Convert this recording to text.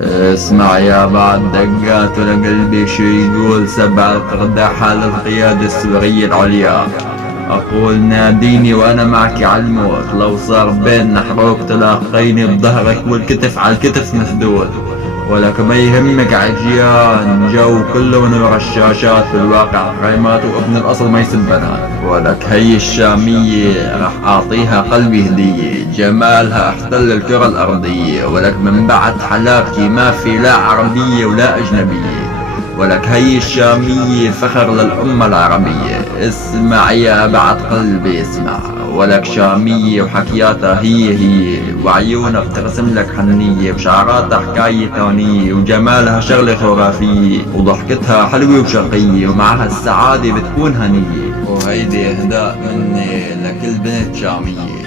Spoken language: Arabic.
اسمع يا بعد دقات لقلبي شو يقول سبع تقدح للقيادة السورية العليا. أقول ناديني وأنا معك على الموت، لو صار بيننا حروب تلاقيني بظهرك والكتف على الكتف مسدود. ولك ما يهمك عجيان جو كله نور الشاشات، في الواقع خيمات وابن الأصل ما يسب بنات. ولك هي الشامية راح أعطيها قلبي هدية، جمالها احتل الكرة الأرضية. ولك من بعد حلاوتي ما في لا عربية ولا أجنبية. ولك هي الشامية فخر للأمة العربية. اسمع يا بعد قلبي اسمع، ولك شامية وحكياتها هي وعيونها بترسم لك حنية، وشعراتها حكاية ثانية، وجمالها شغلة خرافية، وضحكتها حلوة وشقية، ومعها السعادة بتكون هنية. وهيدي إهداء مني لكل بنت شامية.